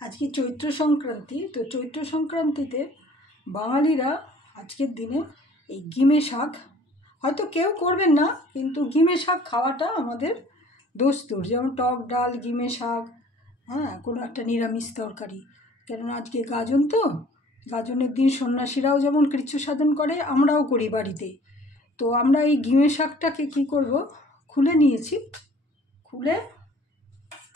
আজকে চৈত্র সংক্রান্তি। তো চৈত্র সংক্রান্তিতে বাঙালিরা আজকের দিনে এই গিমে শাক, হয়তো কেউ করবেন না, কিন্তু গিমে শাক খাওয়াটা আমাদের দস্তুর। যেমন টক ডাল, গিমে শাক, হ্যাঁ, কোনো একটা নিরামিষ তরকারি। কেননা আজকে গাজন, তো গাজনের দিন সন্ন্যাসীরাও যেমন কৃচ্ছ সাধন করে, আমরাও করি বাড়িতে। তো আমরা এই গিমে শাকটাকে কী করব, খুলে নিয়েছি। খুলে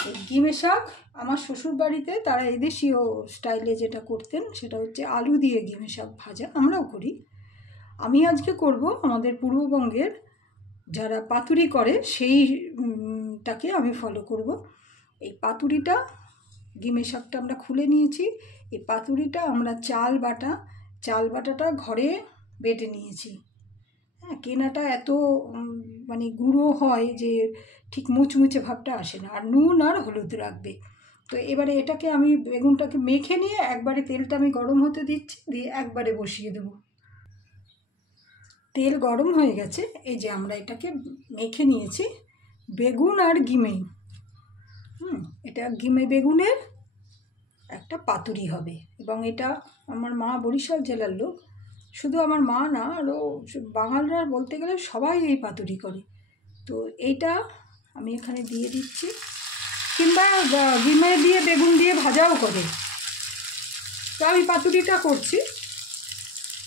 এই গিমে শাক আমার শ্বশুর বাড়িতে তারা এদেশীয় স্টাইলে যেটা করতেন সেটা হচ্ছে আলু দিয়ে গিমে শাক ভাজা, আমরাও করি। আমি আজকে করব আমাদের পূর্ববঙ্গের যারা পাতুরি করে সেইটাকে আমি ফলো করব। এই পাতুরিটা, গিমে শাকটা আমরা খুলে নিয়েছি। এই পাতুরিটা আমরা চাল বাটাটা ঘরে বেটে নিয়েছি। হ্যাঁ, কেনাটা এত মানে গুঁড়ো হয় যে ঠিক মুচমুচে ভাবটা আসে না। আর নুন আর হলুদ রাখবে। তো এবারে এটাকে আমি বেগুনটাকে মেখে নিয়ে একবারে তেলটা আমি গরম হতে দিচ্ছি, দিয়ে একবারে বসিয়ে দেব। তেল গরম হয়ে গেছে, এই যে আমরা এটাকে মেখে নিয়েছি বেগুন আর গিমে। এটা গিমে বেগুনের একটা পাতুরি হবে। এবং এটা আমার মা বরিশাল জেলার লোক, শুধু আমার মা না, আরও বাঙালরা বলতে গেলে সবাই এই পাতুরি করে। তো এইটা আমি এখানে দিয়ে দিচ্ছি, কিংবা গিমে দিয়ে বেগুন দিয়ে ভাজাও করে। তো আমি পাতুরিটা করছি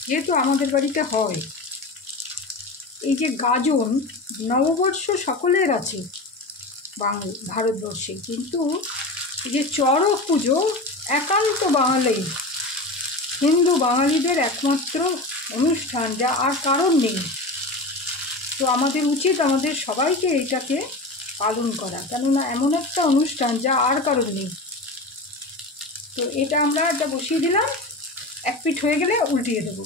যেহেতু আমাদের বাড়িতে হয়। এই যে গাজন, নববর্ষ সকলের আছে ভারতবর্ষে, কিন্তু এই যে চড়ক পুজো একান্ত বাঙালি, হিন্দু বাঙালিদের একমাত্র অনুষ্ঠান, যা আর কারণ নেই। তো আমাদের উচিত আমাদের সবাইকে এইটাকে পালন করা, কেননা এমন একটা অনুষ্ঠান যা আর কারণ নেই। তো এটা আমরা একটা বসিয়ে দিলাম, এক পিঠ হয়ে গেলে উল্টিয়ে দেবো।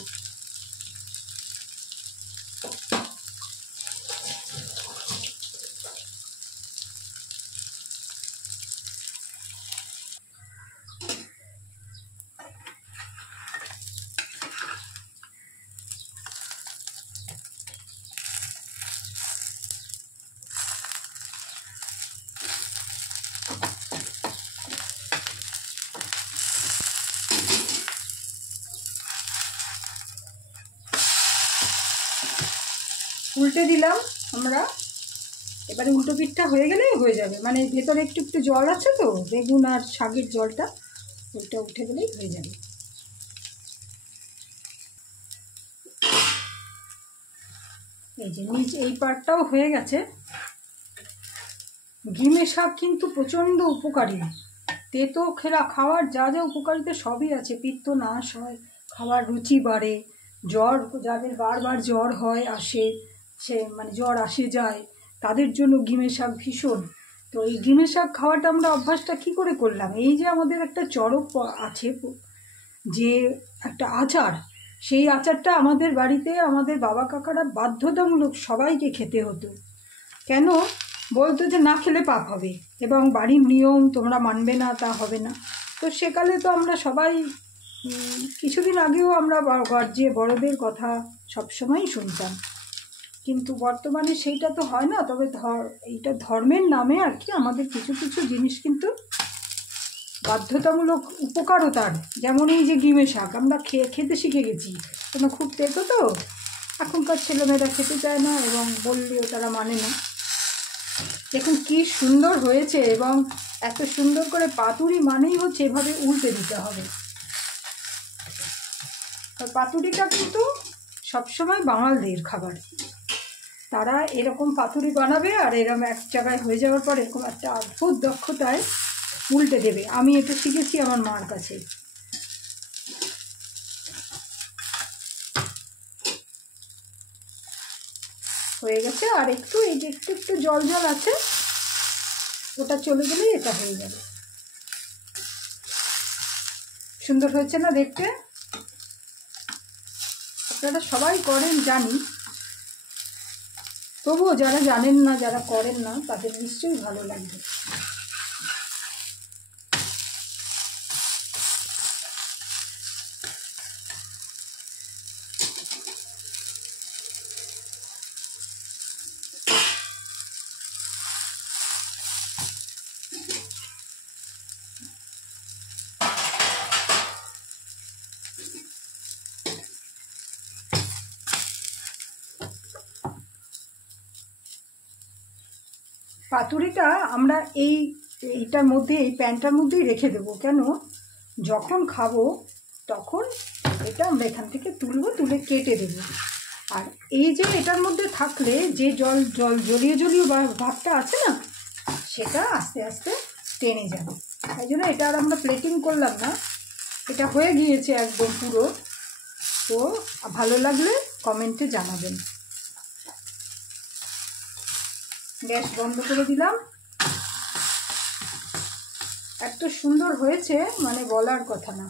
উল্টে দিলাম আমরা। এবারে উল্টো পিঠটা হয়ে গেলেই হয়ে যাবে, মানে ভেতরে একটু একটু জল আছে তো, বেগুন আর শাকের জলটা, ওইটা উঠে গেলেই হয়ে যাবে। এই যে নিচ এই পার্টটাও হয়ে গেছে। গিমে শাক কিন্তু প্রচণ্ড উপকারী। তেতো খাওয়ার যা যা উপকারিতা সবই আছে। পিত্ত নাশ হয়, খাওয়ার রুচি বাড়ে, জ্বর, যাদের বারবার জ্বর হয় আসে, সে মানে জ্বর আসে যায়, তাদের জন্য গিমে শাক ভীষণ। তো এই গিমে শাক খাওয়াটা আমরা অভ্যাসটা কী করে করলাম, এই যে আমাদের একটা চড়ক আছে, যে একটা আচার, সেই আচারটা আমাদের বাড়িতে আমাদের বাবা কাকারা বাধ্যতামূলক সবাইকে খেতে হতো। কেন বলতো যে না খেলে পাপ হবে, এবং বাড়ির নিয়ম, তোমরা মানবে না তা হবে না। তো সেকালে তো আমরা সবাই, কিছুদিন আগেও আমরা যে বড়দের কথা সবসময়ই শুনতাম, কিন্তু বর্তমানে সেইটা তো হয় না। তবে এইটা ধর্মের নামে আর কি আমাদের কিছু কিছু জিনিস কিন্তু বাধ্যতামূলক উপকারতার, যেমন এই যে গিমে শাক আমরা খেতে শিখে গেছি, কেন খুব তেতো তো এখনকার ছেলেমেয়েরা খেতে চায় না, এবং বললেও তারা মানে না। দেখুন কি সুন্দর হয়েছে, এবং এত সুন্দর করে পাতুরি মানেই হচ্ছে এভাবে উল্টে দিতে হবে। পাতুরিটা কিন্তু সবসময় বাঙালদের খাবার, তারা এরকম পাতুরি বানাবে আর এরকম এক জায়গায় হয়ে যাওয়ার পর এরকম একটা অদ্ভুত দক্ষতায় উল্টে দেবে। আমি এটা শিখেছি আমার মার কাছে। হয়ে গেছে, আর একটু এই যে একটু একটু জল জল আছে, ওটা চলে গেলেই এটা হয়ে যাবে। সুন্দর হয়েছে না দেখতে? আপনারা সবাই করেন জানি, তবুও যারা জানেন না, যারা করেন না, তাদের নিশ্চয়ই ভালো লাগবে। পাতুরিটা আমরা এইটার মধ্যে, এই প্যানটার মধ্যেই রেখে দেবো। কেন, যখন খাবো তখন এটা আমরা এখান থেকে তুলবো, তুলে কেটে দেবো। আর এই যে এটার মধ্যে থাকলে যে জলীয় ভাবটা আছে না, সেটা আস্তে আস্তে টেনে যাবে। তাই জন্য এটা আর আমরা প্লেটিং করলাম না, এটা হয়ে গিয়েছে একদম পুরো। তো ভালো লাগলে কমেন্টে জানাবেন। গ্যাস বন্ধ করে দিলাম। এত সুন্দর হয়েছে মানে বলার কথা না।